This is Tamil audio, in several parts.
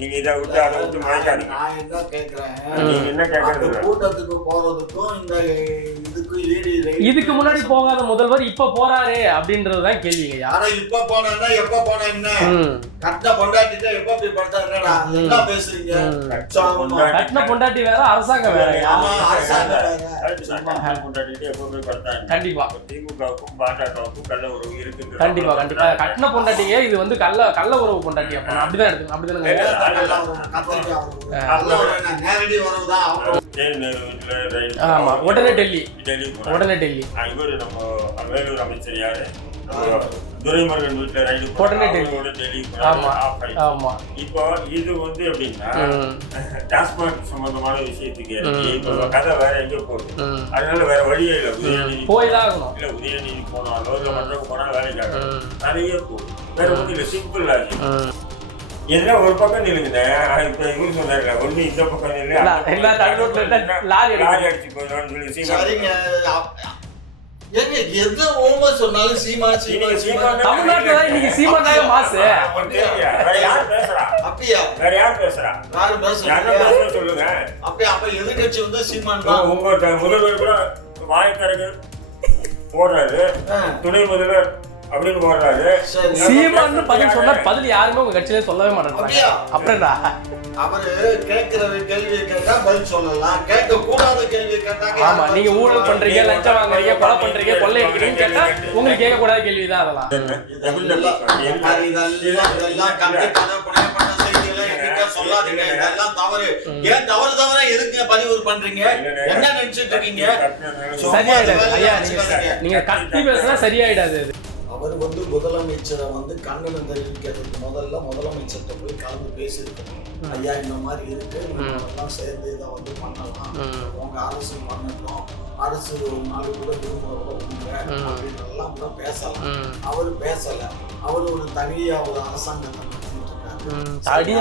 நீங்க இதை விட்டு அதை விட்டு மறைக்காதீங்க. நான் என்ன கேட்கிறேன், நீங்க என்ன கேட்கறது? கூட்டத்துக்கு போறதுக்கும் இந்த இதுக்கு முன்னாடி போகாத முதல்வர் இப்ப போறாரு அப்படின்றதுதான் கேள்விங்க. யாரும் இப்ப போனா எப்ப போனா என்ன கட்ட பொண்டாட்டிட்ட எப்ப போய் படுத்தா என்னடா என்ன பேசுறீங்க? கட்டின பொண்டாட்டி வேற அரசாங்கம் வேற. பொண்டாட்டிட்டு எப்ப போய் படுத்தாங்க? கண்டிப்பா திமுகவுக்கும் பாஜகவுக்கும் கள்ள உறவு இருக்கு. கண்டிப்பா கண்டிப்பா. கட்டின பொண்டாட்டிங்க இது வந்து கள்ள உறவு பொண்டாட்டி அப்ப அப்படிதான் எடுத்து அப்படிதானுங்க. நேரடி உறவுதான். ஆமா, உடனே டெல்லி. இவரு நம்ம வேலூர் அமைச்சர் யாரு, துரைமுருகன் வீட்டுல ரைடு உடனே டெல்லி. ஆமா ஆமா. இப்போ இது வந்து எப்படின்னா டாஸ்மாக் சம்பந்தமான விஷயத்துக்கு இப்போ கதை வேற எங்க போகுது. அதனால வேற வழியே இல்லை, உதயநிதி போய்தான் ஆகணும். இல்ல உதயநிதி போனாலோ இல்ல மற்றவங்க போனா வேலைக்காக நிறைய போகுது. வேற ஒன்றும் இல்லை, சிம்பிள் ஆகி என்ன ஒரு பக்கம் நிலுங்க. இப்ப இவரு சொன்னாரு ஒண்ணு இந்த பக்கம் லாரி அடிச்சு போயிடும் சரிங்க. ஏங்க எது ஓம சொன்னாலும் சீமா சீமா சீமா. தமிழ்நாட்டுல இன்னைக்கு சீமா தாங்க மாசு. வேற யார் பேசுறா? அப்படியா? வேற யார் பேசுறா? யாரும் பேசுறாங்க சொல்லுங்க. அப்படியே அப்ப எதிர்கட்சி வந்து சீமான் தான். உங்க முதல்வர் கூட வாய்க்கரைகள் போடுறாரு, துணை முதல்வர் அப்படின்னு போடுறாரு. சீமான்னு பதில் சொன்னா பதில் யாருமே உங்க கட்சியில சொல்லவே மாட்டாங்க. அப்படின்னா அவரு கேட்கிற கேள்வியை கேட்டா பதில் சொல்லலாம், கேட்க கூடாத கேள்வியை கேட்டாங்க. ஆமா, நீங்க ஊழல் பண்றீங்க, லஞ்சம் வாங்குறீங்க, கொலை பண்றீங்க, கொள்ளை அடிக்கிறீங்க கேட்டா உங்களுக்கு கேட்க கூடாத கேள்விதான் அதெல்லாம். இதெல்லாம் கண்டு கதை பண்ண செய்தியெல்லாம் என்கிட்ட சொல்லாதீங்க. இதெல்லாம் தவறு. ஏன் தவறு எதுக்கு பதிவு பண்றீங்க? என்ன நினைச்சிட்டு இருக்கீங்க? சரியாயிடாது ஐயா, நீங்க கத்தி பேசினா சரியாயிடாது. அவர் வந்து முதலமைச்சரை வந்து கண்டனம் தெரிவிக்கிறதுக்கு முதலமைச்சர்கிட்ட போய் கலந்து பேசியிருக்கணும். ஐயா இந்த மாதிரி இருக்கு, எல்லாம் சேர்ந்து இதை வந்து பண்ணலாம், உங்க அரசு பண்ணட்டும், அரசு ஒரு நாள் கூட அப்படின்னு எல்லாம் கூட பேசலாம். அவர் பேசல. அவர் ஒரு தனியா ஒரு அரசாங்கத்தை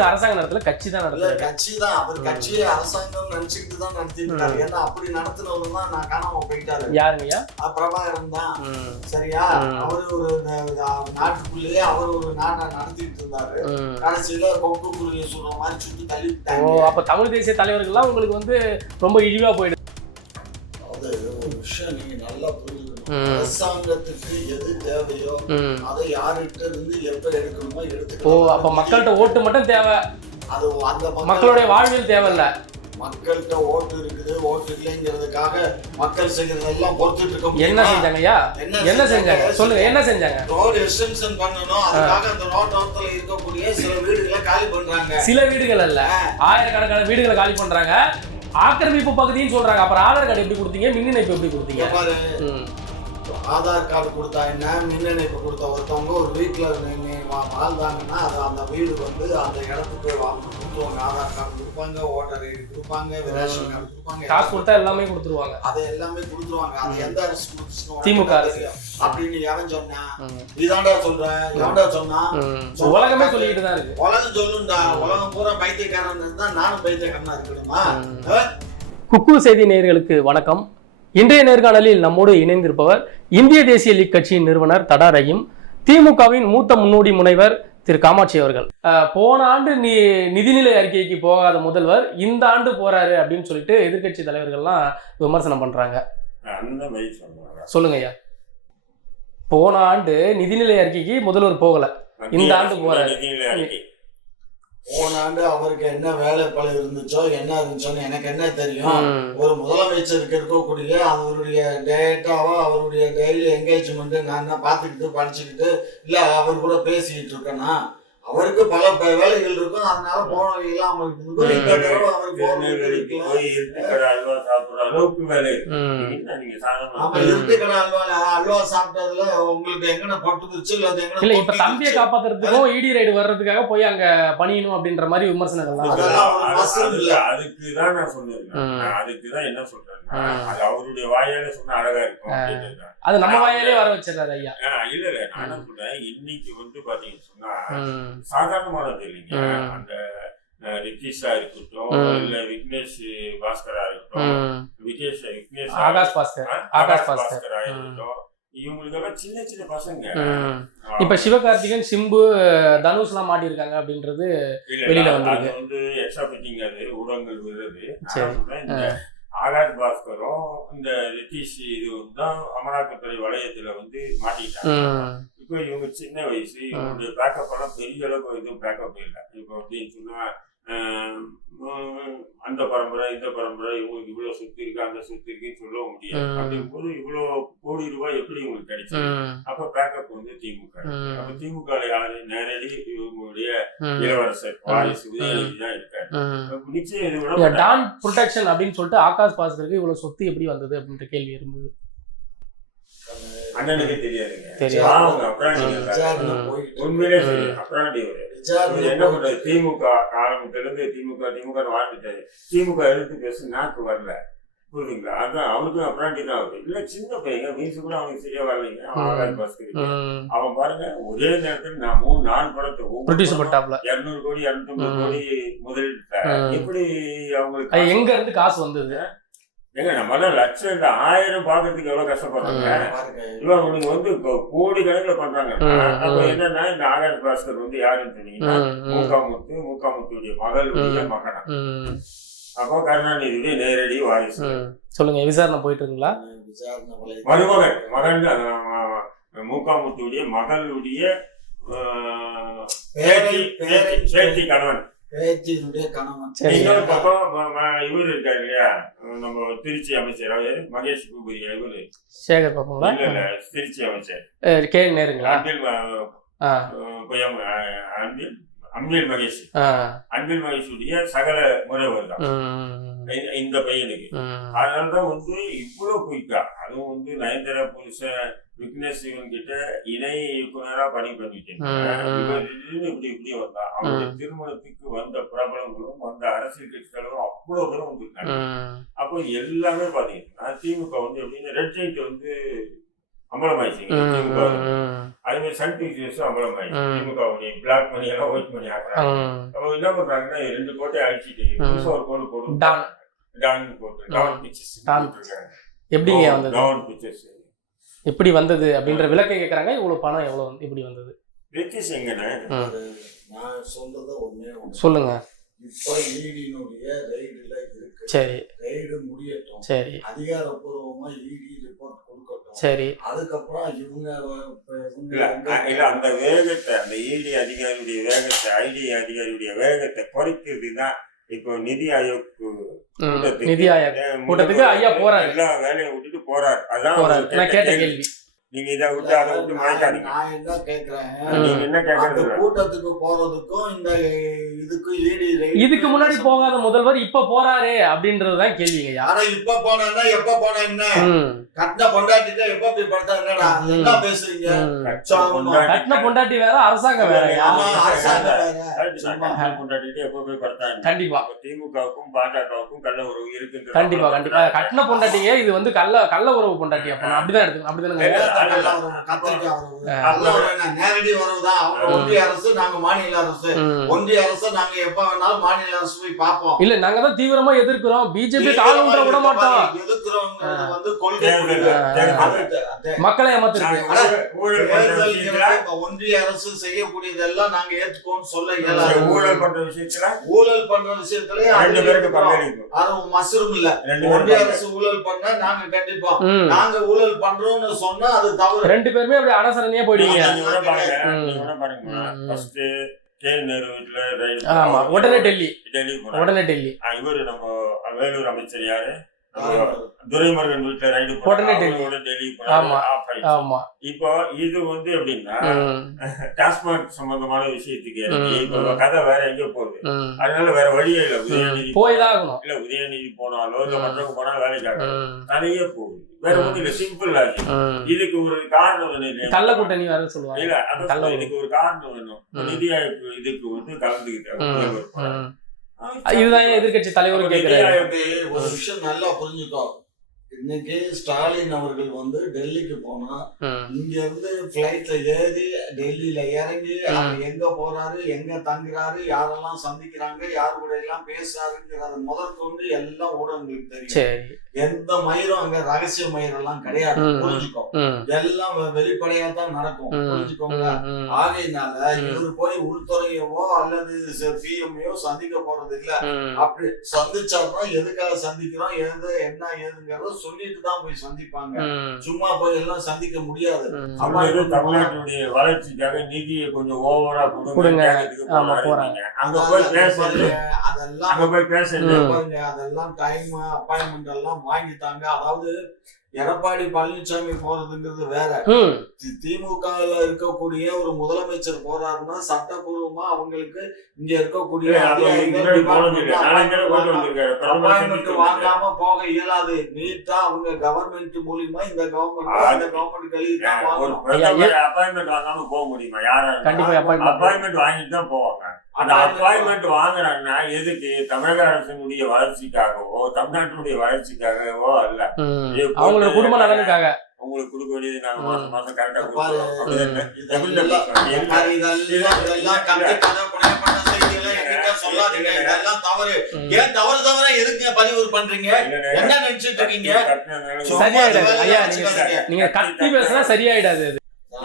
அரசாங்க நடத்தல, கட்சி தான் நடத்தல. கட்சி தான் அவர் கட்சியை அரசாங்கம் நினைச்சுக்கிட்டு தான் நடத்திட்டு இருக்காரு. ஏன்னா அப்படி நடத்துனவங்க தான் நான் காணாம போயிட்டாரு. யாருங்கய்யா? பிரபாகரன் தான். சரியா? அவரு ஒரு நாட்டுக்குள்ளேயே அவர் ஒரு நாட்டை நடத்திட்டு இருந்தாரு. கடைசியில கொக்கு குருவியை சொல்ற மாதிரி சுட்டு தள்ளிவிட்டாங்க. அப்ப தமிழ் தேசிய தலைவர்கள்லாம் உங்களுக்கு வந்து ரொம்ப இழிவா போயிடுது. அது ஒரு விஷயம் நீங்க நல்லா புரிஞ்சுக்கணும். அரசாங்கத்துக்கு எது தேவையோ அதை யார்கிட்ட இருந்து எப்ப எடுக்கணுமோ எடுத்துக்கணும். அப்ப மக்கள்கிட்ட ஓட்டு மட்டும் தேவை, அது அந்த மக்களுடைய வாழ்வில் தேவையில்ல. மக்கள்கிட்ட ஓட்டு இருக்குது, ஓட்டு இல்லைங்கிறதுக்காக மக்கள் செய்யறதெல்லாம் பொறுத்துட்டு இருக்க. என்ன செஞ்சாங்க ஐயா? என்ன செஞ்சாங்க சொல்லுங்க, என்ன செஞ்சாங்க? ரோடு எக்ஸ்டென்ஷன் பண்ணணும், அதுக்காக அந்த ரோட்டோரத்துல இருக்கக்கூடிய சில வீடுகளை காலி பண்றாங்க. சில வீடுகள் அல்ல, ஆயிரக்கணக்கான வீடுகளை காலி பண்றாங்க. ஆக்கிரமிப்பு பகுதின்னு சொல்றாங்க. அப்புறம் ஆதார் கார்டு எப்படி கொடுத்தீங்க, மின் இணைப்பு எப்படி கொடுத்தீங்க? ஆதார் கார்டு கொடுத்தா என்ன, மின் இணைப்பு கொடுத்த ஒருத்தவங்க ஒரு வீட்டில் வாழ்ந்தாங்கன்னா அது அந்த வீடு வந்து அந்த இடத்துக்கு கொடுத்துருவாங்க. ஆதார் கார்டு கொடுப்பாங்க, ஓட்டர் ஐடி கொடுப்பாங்க, ரேஷன் கார்டு கொடுப்பாங்க, காசு கொடுத்தா எல்லாமே கொடுத்துருவாங்க. அதை எல்லாமே கொடுத்துருவாங்க. அது எந்த அரசு கொடுத்துச்சுன்னு திமுக அரசு அப்படின்னு எவன் சொன்னா? இதாண்டா சொல்றேன், எவன்டா சொன்னா? உலகமே சொல்லிட்டு தான் இருக்கு. உலகம் சொல்லுண்டா, உலகம் பூரா பைத்தியக்காரன் இருந்தா நானும் பைத்தியக்காரனா இருக்கணுமா? குக்கு செய்தி நேயர்களுக்கு வணக்கம். இன்றைய நேர்காணலில் நம்மோடு இணைந்திருப்பவர் இந்திய தேசிய லீக் கட்சியின் நிறுவனர் தடா ரஹீம், திமுகவின் மூத்த முன்னோடி முனைவர் திரு காமாட்சி அவர்கள். போன ஆண்டு நிதிநிலை அறிக்கைக்கு போகாத முதல்வர் இந்த ஆண்டு போறாரு அப்படின்னு சொல்லிட்டு எதிர்கட்சி தலைவர்கள்லாம் விமர்சனம் பண்றாங்க. சொல்லுங்க ஐயா. போன ஆண்டு நிதிநிலை அறிக்கைக்கு முதல்வர் போகல, இந்த ஆண்டு போறாரு. போன ஆண்டு அவருக்கு என்ன வேலை பல இருந்துச்சோ என்ன இருந்துச்சோன்னு எனக்கு என்ன தெரியும்? ஒரு முதலமைச்சருக்கு இருக்கக்கூடிய அவருடைய டேட்டாவோ அவருடைய டெய்லி என்கேஜ்மெண்ட் நான் தான் பார்த்துக்கிட்டு படிச்சுக்கிட்டு இல்லை அவர் கூட பேசிக்கிட்டு இருக்கேன்னா அவருக்கு பல வேலைகள் இருக்கும். அதனால போன இல்லாம அல்வா சாப்பிட்டதுல உங்களுக்கு எங்கன பட்டுச்சு இல்ல இப்ப தம்பியை காப்பாத்துறதுக்கும் இடி ரைடு வர்றதுக்காக போய் அங்க பணியணும் அப்படின்ற மாதிரி விமர்சனங்கள். அதுக்குதான் நான் சொன்னேன், அதுக்குதான் என்ன சொல்றேன், அது அவருடைய வாயால சொன்னா அழகா இருக்கும். அது நம்ம வாயாலே வர வச்சிடறாரு ஐயா. இல்ல நான் என்ன சொல்றேன், இன்னைக்கு வந்து பாத்தீங்கன்னு சொன்னா சாதாரணமானது இல்லைங்க. அந்த ரித்திஷா இருக்கட்டும், இல்ல விக்னேஷ் பாஸ்கரா இருக்கட்டும், ஆகாஷ் பாஸ்கரா இருக்கட்டும், இவங்களுக்கெல்லாம் சின்ன சின்ன பசங்க. இப்ப சிவகார்த்திகேயன், சிம்பு, தனுஷ்லாம் மாட்டியிருக்காங்க அப்படின்றது வெளியில வந்திருக்கு. அது வந்து எக்ஸ்ட்ரா ஃபிட்டிங், அது ஊடகங்கள் விடுறது. சரி. இந்த ஆகாஷ் பாஸ்கரும் இந்த ரித்தீஷ் இதுவும் தான் அமலாக்கத்துறை வளையத்துல வந்து மாட்டிட்டாங்க. இப்போ இவங்க சின்ன வயசு, இவங்களுடைய பேக்கப் எல்லாம் பெரிய அளவுக்கு எதுவும் பேக்கப் இல்லை. இப்போ அப்படின்னு சொன்னா அந்த பரம்பரை இந்த பரம்பரை இவங்களுக்கு இவ்வளவு சொத்து இருக்கு அந்த சொத்து இருக்குன்னு சொல்ல முடியாது. அப்படிங்கும்போது இவ்வளவு கோடி ரூபாய் எப்படி இவங்களுக்கு கிடைச்சது? அப்ப பேக்கப் வந்து திமுக. அப்ப திமுக யாரு? நேரடி இவங்களுடைய இளவரசர் வாரிசு உதயநிதி தான் இருக்காரு. நிச்சயம் இது விட டான் ப்ரொடெக்ஷன் அப்படின்னு சொல்லிட்டு ஆகாஷ் பாஸ்கருக்கு இவ்வளவு சொத்து எப்படி வந்தது அப்படின்ற கேள்வி இருந்தது. அண்ணனுக்கே தெரியாதுங்க. தெரியாது. உண்மையிலே அப்புறாண்டி என்ன பண்றது? திமுக ஆரம்பத்திலிருந்து திமுக வாழ்ந்துட்டாரு. திமுக எடுத்து பேச நாக்கு வரல, புரியுதுங்களா? அதான் அவனுக்கும் அப்புறாண்டி தான் ஆகுது. இல்ல சின்ன பையங்க மீசு கூட அவனுக்கு சரியா வரலைங்க. ஆகாஷ் பாஸ்கர் அவன் பாருங்க, ஒரே நேரத்தில் நான் 3-4 படத்தை 200 கோடி 250 கோடி முதலீட்டு எப்படி அவங்களுக்கு எங்க இருந்து காசு வந்தது? ஏங்க நம்ம லட்சம் இல்ல 1000 பாக்குறதுக்கு எவ்வளவு கஷ்டப்படுறாங்க. இவன் உனக்கு வந்து கோடி கணக்குல பண்றாங்க. அப்ப என்னன்னா இந்த ஆகாஷ் பாஸ்கர் வந்து யாருன்னு சொன்னீங்கன்னா மூக்காமுத்துடைய மகளுடைய மகனா. அப்போ கருணாநிதியுடைய நேரடி வாரிசு. சொல்லுங்க, விசாரணை போயிட்டு இருக்குங்களா? மகன் மூக்காமுத்துடைய மகளுடைய பேத்தி கணவன். இன்னொரு பக்கம் இவரு இருக்காரு இல்லையா, நம்ம திருச்சி அமைச்சர் மகேஷ் பூபதி, இவரு சேகர் பாப்பா இல்ல திருச்சி அமைச்சர் கே நேருங்களா? அன்பில் மகேஷ். அன்பில் மகேஷுடைய சகல முறைவர் தான் இந்த பையனுக்கு. அதனாலதான் வந்து இவ்வளவு குயிக்கா, அதுவும் வந்து நயன்தாரா புருஷ விக்னேஷ் சிவன் கிட்ட இணை இயக்குனரா பணி பண்ணிட்டேன். இப்படி வந்தா அவருடைய திருமணத்துக்கு வந்த பிரபலங்களும் வந்த அரசியல் கட்சிகளும் அவ்வளவு தூரம் வந்திருக்காங்க. அப்போ எல்லாமே பாத்தீங்கன்னா திமுக வந்து எப்படின்னா ரெட் ஜெயிண்ட் வந்து அம்பலமாயிடுச்சு. திமுக அதே மாதிரி சன் பிக்சர்ஸும் அம்பலமாயிடுச்சு. திமுக பிளாக் மணி எல்லாம் ஒயிட் மணி ஆக்குறாங்க. அப்போ என்ன பண்றாங்கன்னா 2 கோட்டை அழிச்சிட்டு ஒரு கோடு போடும் டான் போட்டு டான் பிக்சர்ஸ் எப்படிங்க வந்தது? டான் பிக்சர்ஸ் எப்படி வந்தது அப்படின்ற விளக்கம் கேட்கறாங்க. இவ்வளவு பணம் எவ்வளவு எப்படி வந்தது? நான் சொல்றது ஒண்ணே சொல்லுங்க. இப்ப ஈடினுடைய ரைடுல இருக்கு. சரி, ரைடு முடியட்டும். சரி, அதிகாரப்பூர்வமா ஈடி ரிப்போர்ட் கொடுக்கட்டும். சரி, அதுக்கப்புறம் இவங்க அந்த வேகத்தை, அந்த ஈடி அதிகாரியுடைய வேகத்தை, ஐடி அதிகாரியுடைய வேகத்தை குறைக்கிறதுதான் இப்போ நிதி ஆயோக் கூட்டத்துக்கு ஐயா போறாரு. எல்லா வேலையை விட்டுட்டு போறாரு. அதான் நான் கேட்ட கேள்வி. நீங்க இதை விட்டு அதை விட்டு மறைக்காதீங்க. நான் என்ன கேட்கிறேன், நீங்க என்ன கேட்கறது? கூட்டத்துக்கு போறதுக்கும் இந்த இதுக்கு முன்னாடி போகாத முதல்வர் இப்ப போறாரு அப்படின்றதுதான் கேள்விங்க. யாரா இப்ப போனா எப்ப போனா என்ன கட்டின பொண்டாட்டிட்ட எப்ப போய் படுத்தா என்னடா என்ன பேசுறீங்க? கட்டின பொண்டாட்டி வேற, அரசாங்கம் வேற. பொண்டாட்டிட்டு எப்ப போய் படுத்தாங்க? கண்டிப்பா திமுகவுக்கும் பாஜகவுக்கும் கள்ள உறவு இருக்கு. கண்டிப்பா கண்டிப்பா. கட்டின பொண்டாட்டிங்க இது வந்து கள்ள உறவு பொண்டாட்டி. அப்ப அப்படிதான் எடுத்து அப்படிதானுங்க. நேரடி உறவுதான். அவங்க ஒன்றிய அரசு, நாங்க மாநில அரசு. ஒன்றிய அரசு நாங்க எப்ப வேணாலும் மாநில அரசு போய் பார்ப்போம். இல்ல நாங்க தான் தீவிரமா எதிர்க்கிறோம். பிஜேபி காலூன்ற விட மாட்டோம். எதிர்க்கிறோம் வந்து கொள்கை மக்களை ஏமாத்திருக்கு. ஒன்றிய அரசு செய்யக்கூடியதெல்லாம் நாங்க ஏத்துக்கோன்னு சொல்ல இயலாது. ஊழல் பண்ற விஷயத்துல அது மசரும் இல்ல. ஒன்றிய அரசு ஊழல் பண்ண நாங்க கண்டிப்பா நாங்க ஊழல் பண்றோம்னு சொன்னா அது தவறு. 2 பேருமே அப்படி அனசரணையா போயிடுவீங்க. உடனே டெல்லி. இவரு நம்ம வேலூர் அமைச்சர் யாரு, துரைமுருகன் வீட்டுல ரைடு உடனே டெல்லி. ஆமா. இப்போ இது வந்து எப்படின்னா டாஸ்மாக் சம்பந்தமான விஷயத்துக்கு இப்ப கதை வேற எங்க போகுது. அதனால வேற வழியே இல்ல, உதயநிதி போய்தான் ஆகணும். இல்ல உதயநிதி போனாலோ இல்ல மற்றவங்க போனா வேலைக்காக கதையே போகுது. வேற ஒண்ணு இல்ல, சிம்பிள் லாஜிக். இதுக்கு ஒரு காரணம் வேணும். கள்ள கூட்டணி வேற சொல்லுவாங்க. இல்ல அதான் இதுக்கு ஒரு காரணம் வேணும். நிதி ஆயோக் இதுக்கு வந்து கலந்துக்கிட்டாங்க. இதுதான் எதிர்கட்சி தலைவர் கேட்கிறாரு. ஒரு விஷயம் நல்லா புரிஞ்சுக்கோ. இன்னைக்கு ஸ்டாலின் அவர்கள் வந்து டெல்லிக்கு போனா ம், இங்க இருந்து பிளைட்ல ஏறி டெல்லியில இறங்கி அவர் எங்க போறாரு, எங்க தங்குறாரு, யாரெல்லாம் சந்திக்கிறாங்க, யார் கூட எல்லாம் பேசுறாருங்கிறத முதற்கொண்டு எல்லாம் ஊடகங்களுக்கு தெரியும். சரி. எந்த மயிரும் அங்க ரகசிய மயிரெல்லாம் கிடையாது, ம், புரிஞ்சுக்கோ. ம், எல்லாம் வெளிப்படையா தான் நடக்கும், ம், புரிஞ்சுக்கோங்க. ம், ஆகையினால இவரு போய் உள்துறையவோ அல்லது பிஎம்ஐயோ சந்திக்க போறது இல்ல. ம், அப்படி சந்திச்சாதான் எதுக்காக சந்திக்கிறோம், என்ன ஏதுங்கிறத சொல்லிட்டு தான் போய் சந்திப்பாங்க. ம், சும்மா போய் எல்லாம் சந்திக்க முடியாது. ம். தமிழ்நாட்டுடைய வளர்ச்சிக்காக நிதியை கொஞ்சம் ஓவரா கொடுங்க. கேட்கறதுக்கு ஆமா, போறாரு. போறாங்க. அங்க போய் பேசுறது, அதெல்லாம் அங்க போய் பேசுறது ம். பாருங்க, அதெல்லாம் டைம் அப்பாயின்மெண்ட் எல்லாம் வாங்கிட்டாங்க. அதாவது எடப்பாடி பழனிசாமி போறதுங்கிறது வேற. ம், திமுகல இருக்கக்கூடிய ஒரு முதலமைச்சர் போறாருன்னா சட்டபூர்வமா அவங்களுக்கு இங்க இருக்கக்கூடிய அப்பாயின்மெண்ட் வாங்காம போக இயலாது. நீட்டா அவங்க கவர்மெண்ட் மூலியமா இந்த கவர்மெண்ட் கல்வி தான் வாங்கணும். அப்பாயின்மெண்ட் வாங்காம போக முடியுமா? யாரா கண்டிப்பா appointment. அப்பாயின்மெண்ட் வாங்கிட்டு தான் போவாங்க. அந்த அப்பாயின்மெண்ட் வாங்குறாங்கன்னா எதுக்கு? தமிழக அரசினுடைய வளர்ச்சிக்காகவோ தமிழ்நாட்டினுடைய வளர்ச்சிக்காகவோ அல்ல. ம். அவங்களோட குடும்ப நலனுக்காக. உங்களுக்கு கொடுக்க வேண்டியது நாங்க மாசம் மாசம் கரெக்டா பாரு, இதெல்லாம் கட்டு கதை புனையப்பட்ட செய்திகளை என்கிட்ட சொல்லாதீங்க. இதெல்லாம் தவறு. ஏன் தவறு எதுக்கு பதிவு பண்றீங்க? என்ன நினைச்சிட்டு இருக்கீங்க? சரியாயிடாது ஐயா, நீங்க கத்தி பேசினா சரியாயிடாது.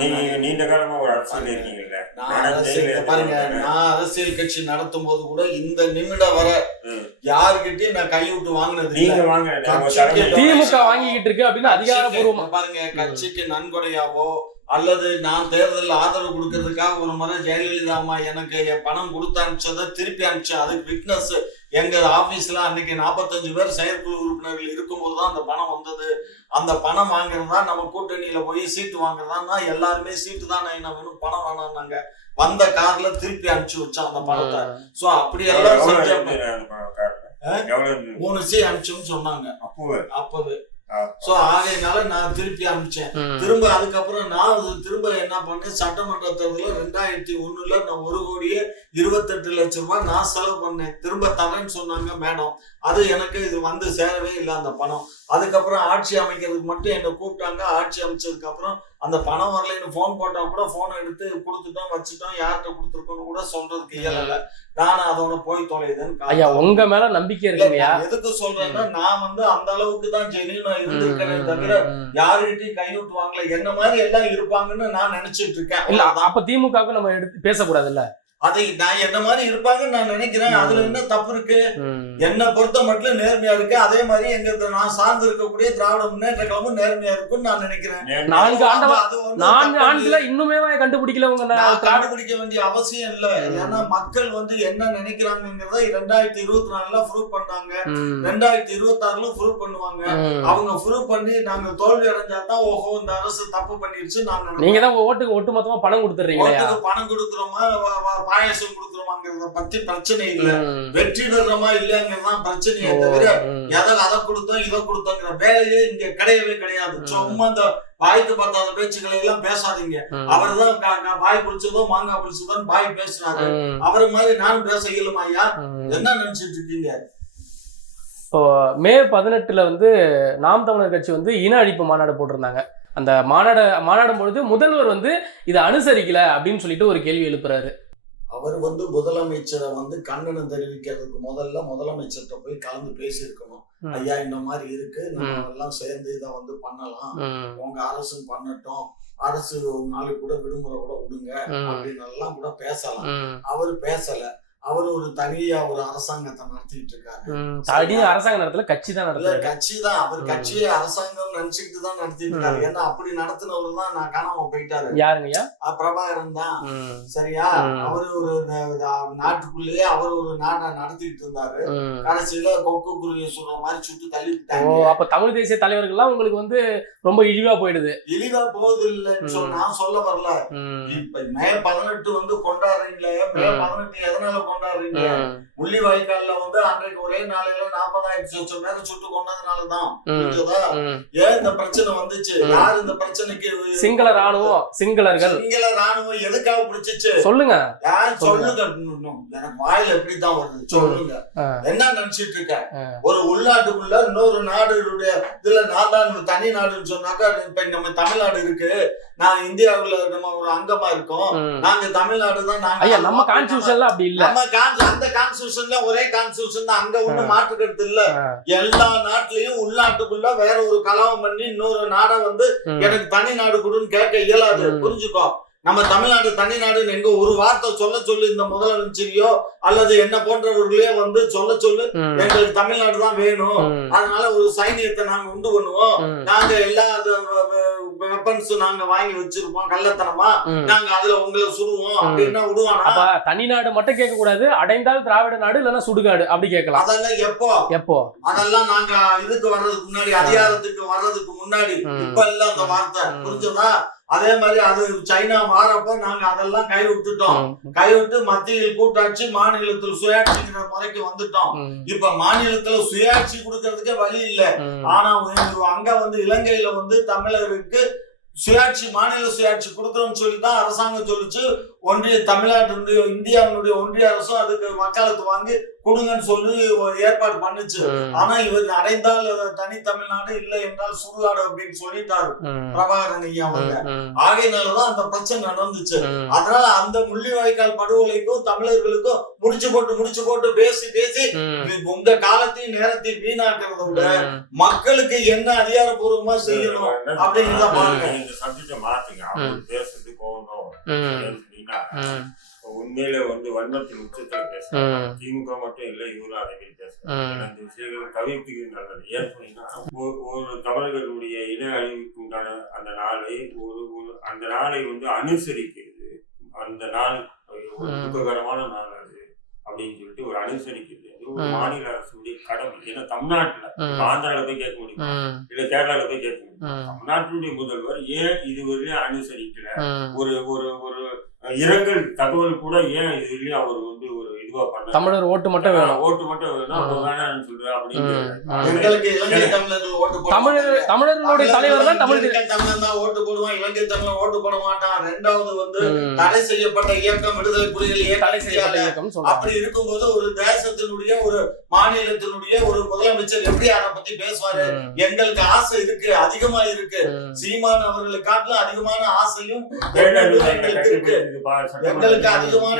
நீங்க நீண்ட காலமா ஒரு அரசியல் இருக்கீங்கல்ல. பாருங்க, நான் அரசியல் கட்சி நடத்தும் போது கூட இந்த நிமிடம் வர யாருக்கிட்டையும் நான் கை விட்டு வாங்கினது இல்ல. திமுக வாங்கிக்கிட்டு இருக்கு அப்படின்னு அதிகாரப்பூர்வமா பாருங்க. கட்சிக்கு நன்கொடையாவோ அல்லது நான் தேர்தலில் ஆதரவு கொடுக்கறதுக்காக ஒரு முறை ஜெயலலிதா அம்மா எனக்கு பணம் கொடுத்து அனுப்பிச்சதை திருப்பி அனுப்பிச்சேன். அதுக்கு விட்னஸ் எங்க ஆபீஸ்ல அன்னைக்கு 45 பேர் செயற்குழு உறுப்பினர்கள் இருக்கும்போது தான் அந்த பணம் வந்தது. அந்த பணம் வாங்குறதா நம்ம கூட்டணியில போய் சீட்டு வாங்குறதா, எல்லாருமே சீட்டு தான் வேணும், பணம் வேணாம்னாங்க. வந்த கார்ல திருப்பி அனுப்பிச்சு வச்சோம் அந்த பணத்தை. சோ அப்படி எல்லாம் 3 சீ அனுப்பிச்சோம்னு சொன்னாங்க அப்பவே. சோ ஆகையினால நான் திருப்பி அனுப்பிச்சேன். திரும்ப அதுக்கப்புறம் நான் திரும்ப என்ன பண்ணேன், சட்டமன்ற தேர்தலில் 2001 நான் 1,28,00,000 ரூபாய் நான் செலவு பண்ணேன். திரும்ப தரேன்னு சொன்னாங்க மேடம். அது எனக்கு இது வந்து சேரவே இல்லை அந்த பணம். அதுக்கப்புறம் ஆட்சி அமைக்கிறதுக்கு மட்டும் என்னை கூப்பிட்டாங்க. ஆட்சி அமைச்சதுக்கு அப்புறம் அந்த பணம் வரலைன்னு போன் போட்டா கூட போனை எடுத்து கொடுத்துட்டோம் வச்சுட்டோம், யார்கிட்ட கொடுத்துருக்கோன்னு கூட சொல்றதுக்கு இயலல. நானும் அதோட போய் தொலைதுன்னு. ஐயா, உங்க மேல நம்பிக்கை இருக்குங்கய்யா. எதுக்கு சொல்றேன்னா, நான் வந்து அந்த அளவுக்கு தான் ஜெனியூனா இருந்திருக்கேன் தவிர யாருகிட்டையும் கைவிட்டு வாங்கல. என்ன மாதிரி எல்லாம் இருப்பாங்கன்னு நான் நினைச்சிட்டு இருக்கேன். இல்ல, அப்ப திமுகவுக்கு நம்ம எடுத்து பேசக்கூடாது இல்ல. அதை நான் என்ன மாதிரி இருப்பாங்கன்னு நான் நினைக்கிறேன். அதுல என்ன தப்பு இருக்கு? என்னை பொறுத்த மட்டும் நேர்மையா இருக்கு. அதே மாதிரி எங்க நான் சார்ந்து இருக்கக்கூடிய திராவிட முன்னேற்ற கழகம் நேர்மையா இருக்குன்னு நான் நினைக்கிறேன். 4 ஆண்டுல இன்னுமே கண்டுபிடிக்கல. கண்டுபிடிக்க வேண்டிய அவசியம் இல்ல. ஏன்னா மக்கள் வந்து என்ன நினைக்கிறாங்கிறத 2024 ப்ரூவ் பண்ணாங்க, 2026 ப்ரூவ் பண்ணுவாங்க. அவங்க ப்ரூவ் பண்ணி நாங்க தோல்வி அடைஞ்சாதான் ஓஹோ இந்த அரசு தப்பு பண்ணிருச்சு நான் நினைக்கிறேன். நீங்க தான் ஓட்டுக்கு ஒட்டுமொத்தமா பணம் கொடுத்துறீங்க. பணம் கொடுக்குறோமா, பாயசம் கொடுக்குறோமாங்கிறத பத்தி பிரச்சனை இல்ல. வெற்றி பெறமா இல்லைங்கிறதான் பிரச்சனையே தவிர அதை கொடுத்தோம் இதை கொடுத்தோங்கிற வேலையே இங்க கிடையவே கிடையாது. சும்மா இந்த வாய்க்கு பார்த்தாத பேச்சுக்களை எல்லாம் பேசாதீங்க. அவர் தான் வாய் பிடிச்சதோ மாங்காய் பிடிச்சதோன்னு வாய் பேசுறாரு. அவரு மாதிரி நானும் பேச இயலுமா ஐயா? என்ன நினைச்சிட்டு இருக்கீங்க? இப்போ மே 18 வந்து நாம் தமிழர் கட்சி வந்து இன அழிப்பு மாநாடு போட்டிருந்தாங்க. அந்த மாநாடும் பொழுது முதல்வர் வந்து இதை அனுசரிக்கல அப்படின்னு சொல்லிட்டு ஒரு கேள்வி எழுப்புறாரு. அவர் வந்து முதலமைச்சரை வந்து கண்டனம் தெரிவிக்கிறதுக்கு முதலமைச்சர்கிட்ட போய் கலந்து பேசியிருக்கணும். ஐயா இந்த மாதிரி இருக்கு, நம்ம எல்லாம் சேர்ந்து இதை வந்து பண்ணலாம், உங்க அரசு பண்ணட்டும், அரசு ஒரு நாளைக்கு கூட விடுமுறை கூட விடுங்க அப்படின்னு எல்லாம் கூட பேசலாம். அவர் பேசல. அவர் ஒரு தனியா ஒரு அரசாங்கத்தை நடத்திட்டு இருக்காரு. அரசாங்க நடத்தல, கட்சி தான் நடத்தல. கட்சி தான். அவர் கட்சியை அரசாங்கம் நினைச்சுக்கிட்டு தான் நடத்திட்டு இருக்காரு. ஏன்னா அப்படி நடத்தினவரு தான் நான் காணாம போயிட்டாரு. யாருங்கய்யா? பிரபாகரன் தான். சரியா? அவரு ஒரு நாட்டுக்குள்ளேயே அவர் ஒரு நாட்டை நடத்திட்டு இருந்தாரு. கடைசியில கொக்கு குருவியை சொல்ற மாதிரி சுட்டு தள்ளிவிட்டாங்க. அப்ப தமிழ் தேசிய தலைவர்கள்லாம் உங்களுக்கு வந்து ரொம்ப இழிவா போயிடுது. இழிவா போகுது இல்லைன்னு நான் சொல்ல வரல. இப்ப மே 18 வந்து கொண்டாடுறீங்களே, மே 18 எதனால கொண்டாடுறீங்க? முள்ளிவாய்க்கால்ல வந்து அன்றைக்கு ஒரே நாளையில 40,000 பேரை சுட்டு கொண்டதுனாலதான். புரிஞ்சதா? ஏன் இந்த பிரச்சனை வந்துச்சு? யார் இந்த பிரச்சனைக்கு? சிங்கள ராணுவம், சிங்களர்கள். சிங்கள ராணுவம் எதுக்காக பிடிச்சிச்சு சொல்லுங்க, சொல்லுங்க. எனக்கு வாயில எப்படிதான் வருது, சொல்லுங்க. என்ன நினைச்சிட்டு இருக்க? ஒரு உள்நாட்டுக்குள்ள இன்னொரு நாடுடைய இதுல நான் தான் தனி நாடுன்னு சொன்னாக்கா, இப்ப நம்ம தமிழ்நாடு இருக்கு, நான் இந்தியாவுல நம்ம ஒரு அங்கமா இருக்கோம், நாங்க தமிழ்நாடு தான். நம்ம கான்ஸ்டிடியூஷன்ல அப்படி இல்ல. நம்ம அந்த கான்ஸ்டிடியூஷன்ல ஒரே கான்ஸ்டிடியூஷன் தான், அங்க ஒண்ணு மாற்று கருத்து இல்ல. எல்லா நாட்டிலயும் உள்நாட்டுக்குள்ள வேற ஒரு கலவரம் பண்ணி இன்னொரு நாடை வந்து எனக்கு தனி நாடு கொடுன்னு கேட்க இயலாது. புரிஞ்சுக்கோ. நம்ம தமிழ்நாடு தனி நாடுன்னு எங்க ஒரு வார்த்தை சொல்ல சொல்லு இந்த முதலமைச்சரையோ அல்லது என்ன போன்றவர்களே வந்து சொல்ல சொல்லு, எங்களுக்கு தமிழ்நாடு தான் வேணும், அதனால ஒரு சைனியத்தை நாங்க உண்டு பண்ணுவோம், நாங்க எல்லா வெப்பன்ஸ் நாங்க வாங்கி வச்சிருப்போம், கள்ளத்தனமா நாங்க அதுல உங்களை சுடுவோம் அப்படின்னா விடுவானா? தனிநாடு மட்டும் கேட்க கூடாது, அடைந்தால் திராவிட நாடு இல்லன்னா சுடுகாடு அப்படி கேட்கலாம். அதெல்லாம் எப்போ அதெல்லாம் நாங்க இதுக்கு வர்றதுக்கு முன்னாடி, அதிகாரத்துக்கு வர்றதுக்கு முன்னாடி, இப்ப இல்ல அந்த வார்த்தை. புரிஞ்சதா? அதே மாதிரி அது சைனா மாறப்ப நாங்க அதெல்லாம் கைவிட்டுட்டோம். கைவிட்டு மத்தியில் கூட்டாட்சி, மாநிலத்தில் சுயாட்சிங்கிற முறைக்கு வந்துட்டோம். இப்ப மாநிலத்துல சுயாட்சி கொடுக்கறதுக்கே வழி இல்ல. ஆனா அங்க வந்து இலங்கையில வந்து தமிழருக்கு சுயாட்சி, மாநில சுயாட்சி கொடுக்கணும்னு சொல்லிதான் அரசாங்கம் சொல்லிச்சு. ஒன்றிய தமிழ்நாட்டினுடைய இந்தியாவினுடைய ஒன்றிய அரசும் அதுக்கு வக்காலத்து வாங்கி கொடுங்கன்னு சொல்லி ஏற்பாடு பண்ணுச்சு. ஆனா இவர் அடைந்தால் தனி தமிழ்நாடு, இல்லை என்றால் சுடுகாடு அப்படின்னு சொல்லிட்டாரு பிரபாகரன் ஐயா அவங்க. ஆகையினாலதான் அந்த பிரச்சனை நடந்துச்சு. அதனால அந்த முள்ளிவாய்க்கால் படுகொலைக்கும் தமிழர்களுக்கும் முடிச்சு போட்டு பேசி உங்க காலத்தையும் நேரத்தையும் வீணாக்குறத விட மக்களுக்கு என்ன அதிகாரப்பூர்வமா செய்யணும் அப்படிங்கிறத பாருங்க. இந்த சப்ஜெக்ட மாத்துங்க, அவங்க பேசுறது போகணும். உண்மையில வந்து வன்மத்தின் உச்சத்துல பேசுறாங்க. திமுக மட்டும் இல்ல, இவரும் அதே மாதிரி பேசுறாங்க. அந்த விஷயங்கள் தவிர்த்துக்கு நல்லது. ஏற்படுனா ஒரு தமிழர்களுடைய இன அழிவுக்கு உண்டான அந்த நாளை அந்த நாளை வந்து அனுசரிக்கிறது, அந்த நாள் ஒரு துக்ககரமான நாள் அது அப்படின்னு சொல்லிட்டு ஒரு அனுசரிக்கிறது ஒரு மாநில அரசுடைய கடமை. ஏன்னா தமிழ்நாட்டுல ஆந்திரால போய் கேட்க முடியும், இல்ல கேரளால போய் கேட்க முடியும். தமிழ்நாட்டினுடைய முதல்வர் ஏன் இதுவரையும் அனுசரிக்கல? ஒரு ஒரு ஒரு இரங்கல் தகவல் கூட ஏன் இதுலயும் அவர் வந்து ஒரு இதுவா பண்ண? தமிழர் ஓட்டு மட்டும் வேணும், ஓட்டு மட்டும் வேணும் வேணாம்னு சொல்றேன் அப்படின்னு. தமிழர்களுடைய தலைவர் தான் தமிழன் தான் ஓட்டு போடுவான், இலங்கை தமிழன் ஓட்டு போட மாட்டான். ரெண்டாவது வந்து தடை செய்யப்பட்ட இயக்கம் விடுதலை புலிகள் தடை செய்யப்பட்ட இயக்கம். அப்படி இருக்கும்போது ஒரு தேசத்தினுடைய ஒரு மாநிலத்தினுடைய ஒரு முதலமைச்சர் எப்படி அதை பத்தி பேசுவாரு? எங்களுக்கு ஆசை இருக்கு, அதிகமா இருக்கு. சீமான் அவர்களுக்கு காட்டிலும் அதிகமான ஆசையும் இருக்கு. எங்களுக்கு அதிகமான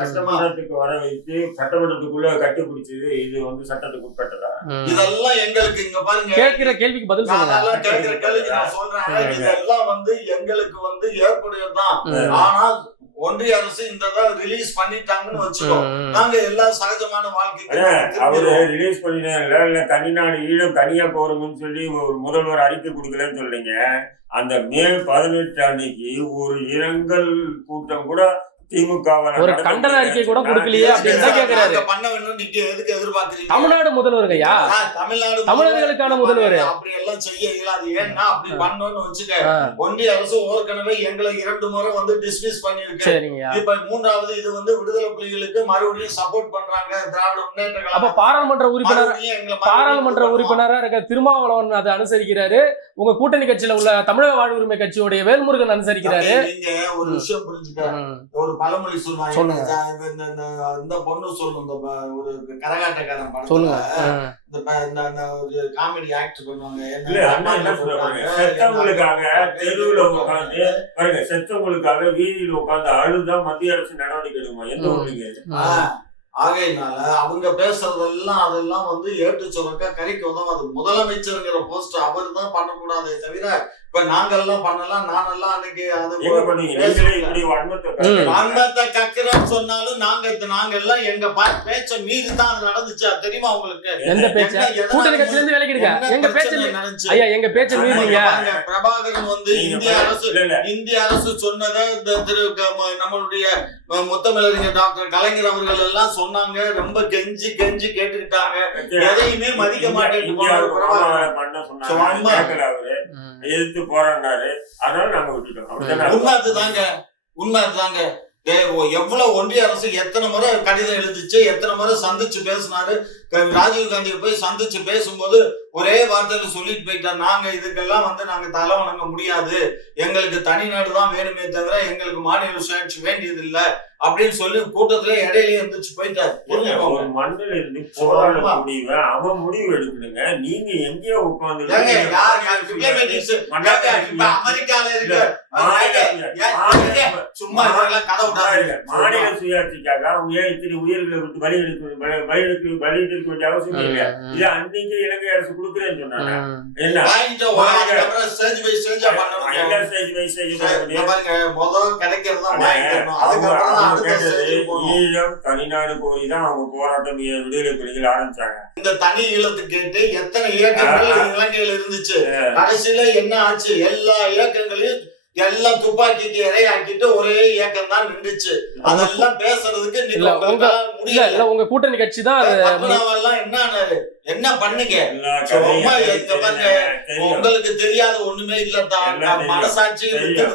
சட்டமன்றத்துக்கு வர வைத்து சட்டமன்றத்துக்குள்ள கட்டுப்பிடிச்சது இது வந்து சட்டத்துக்கு உட்பட்டதா? இதெல்லாம் எங்களுக்கு இங்க பாருங்க, கேட்கிற கேள்விக்கு பதில் சொல்லுங்க. கேட்கிற கேள்விக்கு நான் சொல்றேன், இதெல்லாம் வந்து எங்களுக்கு வந்து ஏற்புடையதுதான். ஆனா ஒன்றிய அரசு இந்த ரிலீஸ் பண்ணிட்டாங்கன்னு வச்சுக்கோ, நாங்க எல்லா சகஜமான வாழ்க்கைக்கு அவரு ரிலீஸ் பண்ணினாங்க. தனிநாடு ஈழம் தனியா போறோம்னு சொல்லி ஒரு முதல்வர் அறிக்கை கொடுக்கலன்னு சொல்றீங்க. அந்த மே 18 அன்னைக்கு ஒரு இரங்கல் கூட்டம் கூட திமுக ஒரு கண்டன அறிக்கை கூட கொடுக்கலையே அப்படின்னு கேக்குறாரு. பண்ண வேணும், நீங்க எதுக்கு எதிர்பார்க்கறீங்க? தமிழ்நாடு முதல்வருங்கய்யா, தமிழர்களுக்கான முதல்வர் அப்படி எல்லாம் செய்ய இயலாது. ஏன்னா அப்படி பண்ணணும்னு வச்சுக்க, ஒன்றிய அரசு ஏற்கனவே எங்களை 2 முறை வந்து டிஸ்மிஸ் பண்ணிருக்கு. இப்ப 3வது இது வந்து விடுதலை புலிகளுக்கு மறுபடியும் சப்போர்ட் பண்றாங்க திராவிட முன்னேற்ற கழகம். அப்ப பாராளுமன்ற உறுப்பினரா இருக்க திருமாவளவன் அதை அனுசரிக்கிறாரு. உங்க கூட்டணி கட்சியில உள்ள தமிழக வாழ்வுரிமை கட்சியுடைய வேல்முருகன் அனுசரிக்கிறாரு. நீங்க ஒரு விஷயம் புரிஞ்சுக்க, ஒரு பழமொழி சொல்லுவாங்க, இந்த பொண்ணு சொல்லும், ஒரு கரகாட்டக்காரன் படத்துல இந்த காமெடி ஆக்ட் பண்ணுவாங்க. செத்தவங்களுக்காக தெருவுல உட்காந்து செத்தவங்களுக்காக வீதியில உட்காந்து அழுதா மத்திய அரசு நடவடிக்கை எடுக்குமா? எந்த ஊர்லீங்க? ஆகையினால அவங்க பேசுறதெல்லாம் அதெல்லாம் வந்து ஏற்று சொல்றக்கா கறிக்கு உதவாது. முதலமைச்சருங்கிற போஸ்ட் அவர் தான் பண்ணக்கூடாதே தவிர இப்ப நாங்கெல்லாம் பண்ணலாம். நானெல்லாம் அன்னைக்கு அது வன்மத்தை கக்கிறோம் சொன்னாலும் நாங்க எல்லாம் எங்க பேச்ச மீறி தான் அது நடந்துச்சு. தெரியுமா உங்களுக்கு? பிரபாகரன் வந்து இந்திய அரசு சொன்னதை நம்மளுடைய முத்தமிழறிஞர் டாக்டர் கலைஞர் அவர்கள் எல்லாம் சொன்னாங்க. ரொம்ப கெஞ்சி கேட்டுக்கிட்டாங்க. எதையுமே மதிக்க மாட்டேன்னு எதிர்த்து போராடினாரு. அதனால நாங்க விட்டுட்டோம். உண்மை அதுதாங்க. எவ்வளவு ஒன்றிய அரசு எத்தனை முறை கடிதம் எழுதிச்சு, எத்தனை முறை சந்திச்சு பேசினாரு. ராஜீவ் காந்தியை போய் சந்திச்சு பேசும்போது ஒரே வார்த்தையில சொல்லிட்டு போயிட்டார், நாங்க இதுக்கெல்லாம் நாங்க தலை வணங்க முடியாது, எங்களுக்கு தனி நாடு தான் வேணுமே தவிர எங்களுக்கு மாநில சுயாட்சி வேண்டியது இல்ல அப்படின்னு சொல்லி கூட்டத்திலே இடையிலேயே இருந்துச்சு போயிட்டாரு. மண்ணில் இருந்து போராட முடிவு அவன் முடிவு எடுக்கணுங்க. நீங்க எங்கேயோ உட்காந்து அமெரிக்கால இருக்கு சும்மா கதை விடாது. மாநில சுயாட்சிக்காக அவங்க ஏன் இத்தனை உயிர்களை விட்டு பலி எடுக்க வேண்டிய அவசியம் இல்லை. இது அன்னைக்கு இலங்கை அரசு கொடுக்குறேன்னு சொன்னாங்க. ஈழம் தனிநாடு கோரிதான் அவங்க போராட்டம் விடுதலை புலிகள் ஆரம்பிச்சாங்க. இந்த தனி ஈழத்துக்கு கேட்டு எத்தனை இயக்கங்கள் இலங்கையில இருந்துச்சு. கடைசியில என்ன ஆச்சு? எல்லா இயக்கங்களையும் எல்லாம் துப்பாக்கிக்கு இரையாக்கிட்டு ஒரே இயக்கம் தான் நின்றுச்சு. அதெல்லாம் பேசுறதுக்கு முடியல. உங்க கூட்டணி கட்சி தான் என்ன பண்ணுங்க? உங்களுக்கு தெரியாத ஒண்ணுமே இல்லதான். மனசாட்சி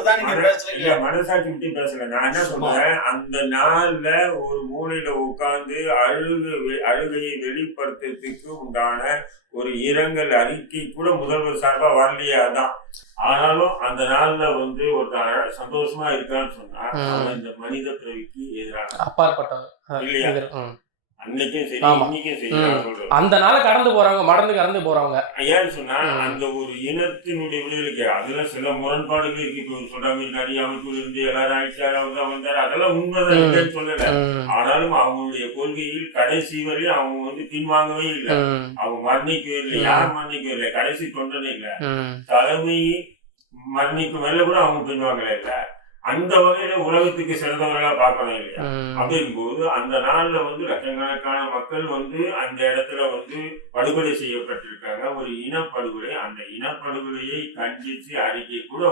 தான் நீங்க பேசுறீங்க. மனசாட்சி விட்டு பேசல. நான் என்ன சொல்றேன், அந்த நாள்ல ஒரு மூலையில உட்கார்ந்து அழுகையை வெளிப்படுத்துறதுக்கு உண்டான ஒரு இரங்கல் அறிக்கை கூட முதல்வர் சார்பா வரலையா தான். ஆனாலும் அந்த நாள்ல ஒரு சந்தோஷமா இருக்கான்னு சொன்னா அவன் இந்த மனித பிறவிக்கு எதிரான அப்பாற்பட்டவர் இல்லையா? அன்னைக்கும் சரி இன்னைக்கும் சரி சொல்றேன். அந்த நாள கடந்து போறவங்க மறந்து கடந்து போறவங்க ஏன்னு சொன்னா அந்த ஒரு இனத்தினுடைய விடுதலைக்கு அதுல சில முரண்பாடுகள் இருக்கு. இப்ப சொல்ற மாதிரி நிறைய அமைப்புகள் இருந்து எல்லாரும் ஆயிடுச்சாரு, அவர் வந்தாரு, அதெல்லாம் உண்மைதான் இல்லைன்னு சொல்லல. ஆனாலும் அவங்களுடைய கொள்கையில் கடைசி வரை அவங்க பின்வாங்கவே இல்லை. அவங்க மரணிக்கவே இல்லை. யார் மரணிக்கவே இல்லை. கடைசி தொண்டனே இல்லை. தலைமை மரணிக்கும் மேல கூட அவங்க பின்வாங்கல இல்ல. அந்த வகையில உலகத்துக்கு சிறந்தவர்களா பார்க்கணும் இல்லையா? அப்படிங்கும்போது அந்த நாள்ல லட்சக்கணக்கான மக்கள் அந்த இடத்துல படுகொலை செய்யப்பட்டிருக்காங்க. ஒரு இனப்படுகொலை. அந்த இனப்படுகொலையை கண்டித்து அறிக்கை கூட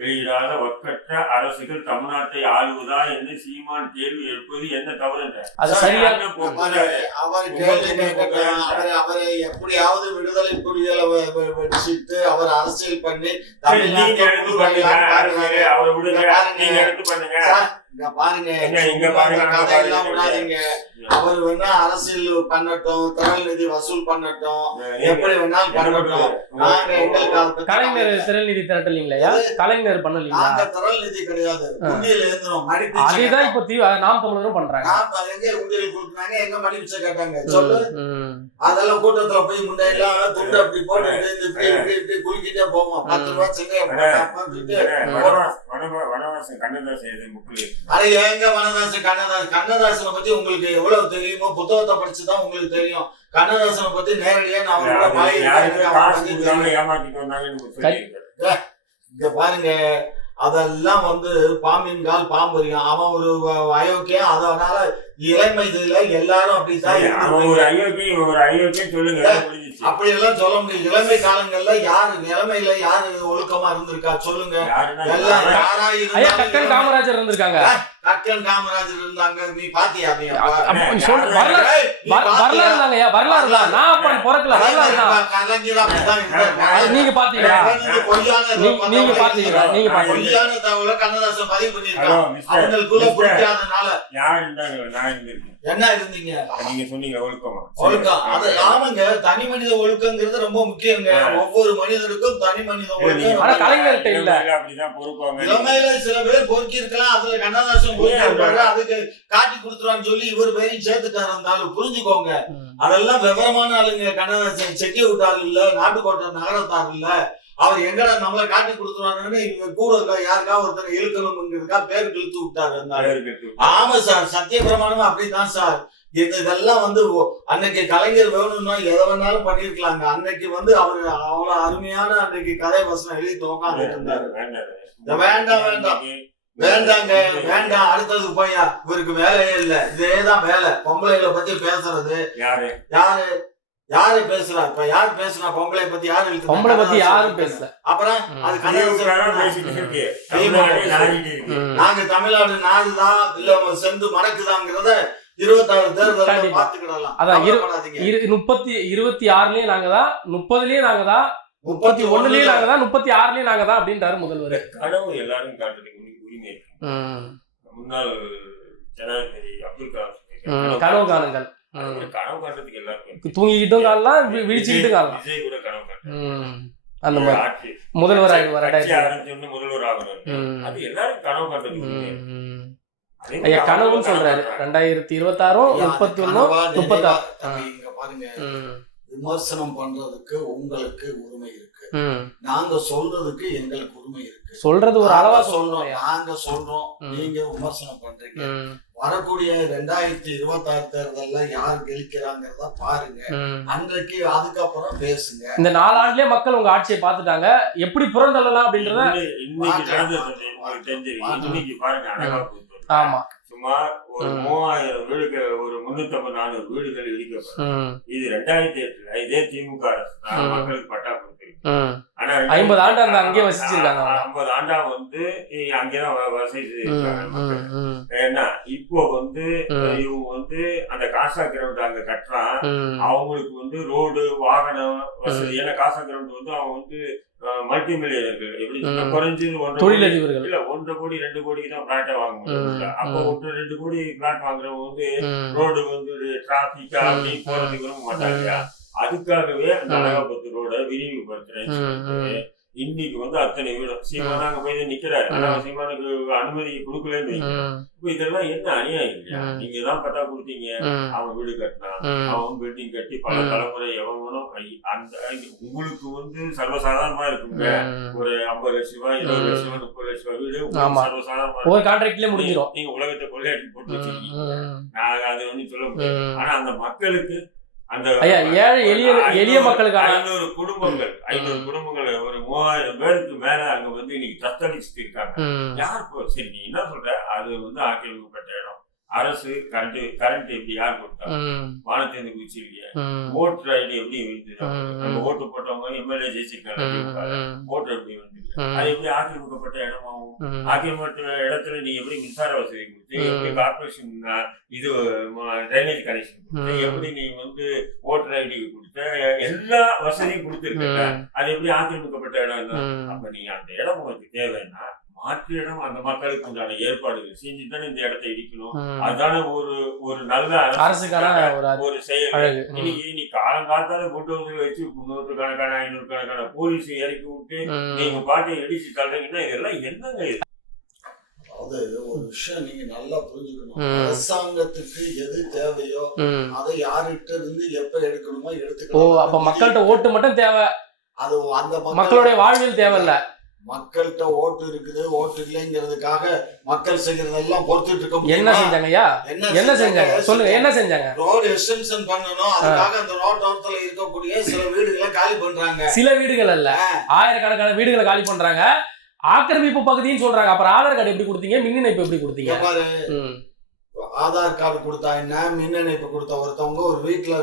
வெளியிடாத வக்கற்ற அரசுகள் தமிழ்நாட்டை ஆளுவதா என்று சீமான் கேள்வி எழுப்பது என்ன தவறு? அவரை எப்படியாவது விடுதலை புலிகளை வச்சுட்டு அவர் அரசியல் பண்ணி அவரை விடுங்க, நீங்க எடுத்து பண்ணுங்க. அவர் வேணா அரசியல் பண்ணட்டும், திரள் நிதி வசூல் பண்ணட்டும், எப்படி வேணாலும் பண்ணட்டும். கலைஞர் திரள் நிதி திரட்டலீங்களா? கலைஞர் பண்ணலீங்களா? நாங்க திரள் நிதி கிடையாது. உண்டியல் எழுந்தோம். அதுதான் இப்ப நாம் தமிழரும் பண்றாங்க. எங்க உண்டியல் கொடுத்தாங்க, எங்க மடிப்பிச்ச கேட்டாங்க சொல்லு. அதெல்லாம் கூட்டத்துல போய் முன்னாடிலாம் துண்டு அப்படி போட்டு இப்படி குளிக்கிட்டே போவோம். 10 ரூபாய் சென்னை கண்ணதாசனை பத்தி உங்களுக்கு எவ்வளவு தெரியுமோ புத்தகத்தை படிச்சுதான் உங்களுக்கு தெரியும். கண்ணதாசனை பத்தி நேரடியா இங்க பாருங்க, அதெல்லாம் பாம்பின் கால் பாம்புரியும். அவன் ஒரு அயோக்கியம். அதனால இளமை இதுல எல்லாரும் அப்படித்தான் சொல்லுங்க. அப்படி எல்லாம் சொல்ல முடியும். இளமை காலங்கள்ல யாரு இளமையில யாரு ஒழுக்கமா இருந்திருக்கா சொல்லுங்க. எல்லாம் யாரா கக்கன் காமராஜர் இருந்திருக்காங்க. கக்கன் காமராஜர் இருந்தாங்க. நீ பாத்தியா? நீங்க பாத்தீங்களா? பொய்யான தகவலை கண்ணதாசன் பதிவு பண்ணிருக்காங்க. அவங்களுக்குள்ள பிடிக்காதனால என்ன இருந்தீங்க? நீங்க சொன்னீங்க ஒழுக்கம். அது ஆமாங்க. தனி மனித ஒழுக்கங்கிறது ரொம்ப முக்கியங்க. ஒவ்வொரு மனிதனுக்கும் தனி மனித ஒழுக்கம். கலைஞர்கிட்ட இல்ல. இளமையில சில பேர் பொறுக்கி இருக்கலாம். அதுல கண்ணதாசன் பொறுக்கி இருப்பாரு. அதுக்கு காட்டி கொடுத்துருவான்னு சொல்லி இவர் பேரையும் சேர்த்துட்டாரு. இருந்தாலும் புரிஞ்சுக்கோங்க, அதெல்லாம் விவரமான ஆளுங்க. கண்ணதாசன் செட்டி விட்ட ஆள் இல்ல, நாட்டுக்கோட்டை நகரத்தார் இல்ல. அவர் எங்கடா நம்மளை காட்டி கொடுத்துருவாருன்னு இவங்க கூட இருக்கா யாருக்கா ஒருத்தர் இழுக்கணும்ங்கிறதுக்கா பேர் இழுத்து விட்டாரு. ஆமா சார், சத்திய பிரமாணம் அப்படிதான் சார். இதெல்லாம் அன்னைக்கு கலைஞர் வேணும்னா எதை வேணாலும் பண்ணிருக்கலாங்க. அன்னைக்கு அவரு அவ்வளவு அருமையான அன்னைக்கு கதை வசனம் எழுதி உட்கார்ந்து இருந்தாரு. வேண்டாம் வேண்டாம் வேண்டாங்க வேண்டாம். அடுத்தது போயா, இவருக்கு வேலையே இல்ல. இதேதான் வேலை. பொம்பளைகளை பத்தி பேசுறது. யாரு யாரு பேசுறா? இப்ப யாரு பேசுறா? பொம்பளை பத்தி யாரு? பொம்பளை பத்தி யாரும் பேசல. அப்புறம் அது நாங்க தமிழ்நாடு நாடுதான் இல்ல சென்று மணக்குதாங்கிறத 26 தேர்தல் பாத்துக்கிடலாம். அதான் 26லயும் நாங்க தான், 30லயும் நாங்க தான், 31லயும் நாங்க தான், 36லயும் நாங்க தான் அப்படின்றாரு முதல்வர். கடவுள் எல்லாரும் காட்டுறதுக்கு உரிமை இருக்கு. முன்னாள் ஜனாதிபதி அப்துல் கலாம் கனவு காணுங்கள். கனவு காண்றதுக்கு எல்லாருக்கும் தூங்கிக்கிட்டும் காணலாம், விழிச்சுக்கிட்டு காணலாம். விஜய் கூட கனவு காண்றாரு அந்த மாதிரி ஆட்சி முதல்வர் ஆகிடுவார். ஆரம்பிச்சு முதல்வர் ஆகணும், அது எல்லாரும் கனவு காண்றதுக்கு. ஐயா கனவுன்னு சொல்றாரு 2026 31 36. இங்க பாருங்க, விமர்சனம் பண்றதுக்கு உங்களுக்கு உரிமை இருக்கு, நாங்க சொல்றதுக்கு எங்களுக்கு உரிமை இருக்கு. சொல்றது ஒரு அளவா சொல்றோம், நாங்க சொல்றோம், நீங்க விமர்சனம் பண்றீங்க. வரக்கூடிய 2026 தேர்தல்ல யார் கெலிக்கிறாங்கிறத பாருங்க, அன்றைக்கு அதுக்கப்புறம் பேசுங்க. இந்த 4 ஆண்டுலயே மக்கள் உங்க ஆட்சியை பார்த்துட்டாங்க, எப்படி புறந்தள்ளலாம் அப்படின்றத இன்னைக்கு பாருங்க. அழகா ஆமா, சுமார் ஒரு 3000 வீடுகள், ஒரு 350-400 வீடுகள் இடிக்கப்படும். இது 2008 இதே திமுக அரசு மக்களுக்கு பட்டா கொடுத்துருக்கு. ஆனா 50 ஆண்டு அந்த அங்கேயே வசிச்சிருக்காங்க. 50 ஆண்டா வந்து அங்கேதான் வசதி. ஏன்னா இப்போ வந்து இவங்க வந்து அந்த காசா கிரவுண்ட் அங்க கட்டுறான், அவங்களுக்கு வந்து ரோடு வாகனம் வசதி. ஏன்னா காசா கிரவுண்ட் வந்து அவங்க வந்து மல்டி மில்லியனர்கள், எப்படி குறைஞ்சது 1 கோடி 2 கோடிக்கு தான் பிளாட்டை வாங்க முடியும். அப்போ 1-2 கோடி பிளாட் வாங்குறவங்க வந்து ரோடு வந்து டிராபிக்கா அப்படி போறதுக்கு விரும்ப மாட்டாங்க. அதுக்காகவே அந்த அழகாபுரத்து ரோட விரிவுபடுத்துறேன்னு இன்னைக்கு வந்து அத்தனை வீடும் சீமானா அங்க போய் நிக்கிறாரு. ஆனா சீமானுக்கு அனுமதி கொடுக்கலன்னு. இப்ப இதெல்லாம் என்ன அநியாயம் இல்லையா? நீங்க தான் பட்டா கொடுத்தீங்க, அவன் வீடு கட்டினான், அவன் பில்டிங் கட்டி பல தலைமுறை எவனும் அந்த உங்களுக்கு வந்து சர்வசாதாரணமா இருக்குங்க. ஒரு 50 லட்சம் ரூபாய் 20 லட்சம் ரூபாய் 30 லட்சம் ரூபாய் வீடு சர்வசாதாரணமா நீங்க உலகத்தை கொள்ளையடிச்சு போட்டு வச்சிருக்கீங்க. நான் அது வந்து சொல்ல முடியாது. ஆனா அந்த மக்களுக்கு அந்த எளிய மக்களுக்கான 500 குடும்பங்கள் ஒரு 3000 பேருக்கு மேல அங்க வந்து இன்னைக்கு தத்தளிச்சுட்டு இருக்காங்க. யார் சரி நீ என்ன சொல்ற? அது வந்து ஆக்கிரமிக்கப்பட்ட இடம். அரசு கரண்ட் எப்படி யார் கொடுத்தா? வானத்தை குதிச்சிருக்கிய ஓட்டர் ஐடி எப்படி வந்து ஓட்டு போட்டவங்க எம்எல்ஏ ஜெயிச்சிருக்காங்க, ஓட்டர் எப்படி வந்து அது எப்படி ஆக்கிரமிக்கப்பட்ட இடமாகும்? ஆக்கிரமிக்கப்பட்ட இடத்துல நீ எப்படி மின்சார வசதி கொடுத்து, எப்படி கார்பரேஷன் இது ட்ரைனேஜ் கனெக்ஷன் கொடுத்து, எப்படி நீ வந்து ஓட்டர் ஐடி கொடுத்த, எல்லா வசதியும் கொடுத்துருக்க, அது எப்படி ஆக்கிரமிக்கப்பட்ட இடம் தான்? அப்ப நீ அந்த இடம் உங்களுக்கு தேவைன்னா மாற்று இடம் அந்த மக்களுக்கு உண்டான ஏற்பாடுகள் செஞ்சுதானே இந்த இடத்தை இடிக்கணும். அதுதானே ஒரு நல்ல அரசுக்கான ஒரு செயல். இன்னைக்கு நீ காலங்காலத்தால புல்டோசர் வச்சு 100 கணக்கான 500 கணக்கான போலீஸ் இறக்கி விட்டு நீங்க பாட்டை இடிச்சு தள்ளுறீங்கன்னா இதெல்லாம் என்னங்க? அதாவது ஒரு விஷயம் நீங்க நல்லா புரிஞ்சுக்கணும். அரசாங்கத்துக்கு எது தேவையோ அதை யார்கிட்ட இருந்து எப்ப எடுக்கணுமோ எடுத்துக்கணும். அப்ப மக்கள்கிட்ட ஓட்டு மட்டும் தேவை, அது அந்த மக்களுடைய வாழ்வில் தேவையில்ல. மக்கள்கிட்ட ஓட்டு இருக்குது, ஓட்டு இல்லைங்கிறதுக்காக மக்கள் செய்யறதெல்லாம் பொறுத்துட்டு இருக்க. என்ன செஞ்சாங்கய்யா? என்ன செஞ்சாங்க சொல்லுங்க, என்ன செஞ்சாங்க? ரோடு எக்ஸ்டென்ஷன் பண்ணணும், அதுக்காக அந்த ரோட்டோரத்துல இருக்கக்கூடிய சில வீடுகளை காலி பண்றாங்க. சில வீடுகள் அல்ல, ஆயிரக்கணக்கான வீடுகளை காலி பண்றாங்க. ஆக்கிரமிப்பு பகுதின்னு சொல்றாங்க. அப்புறம் ஆதார் கார்டு எப்படி கொடுத்தீங்க? மின் இணைப்பு எப்படி கொடுத்தீங்க? ஆதார் கார்டு கொடுத்தா என்ன, மின் இணைப்பு கொடுத்த ஒருத்தவங்க ஒரு வீட்டுல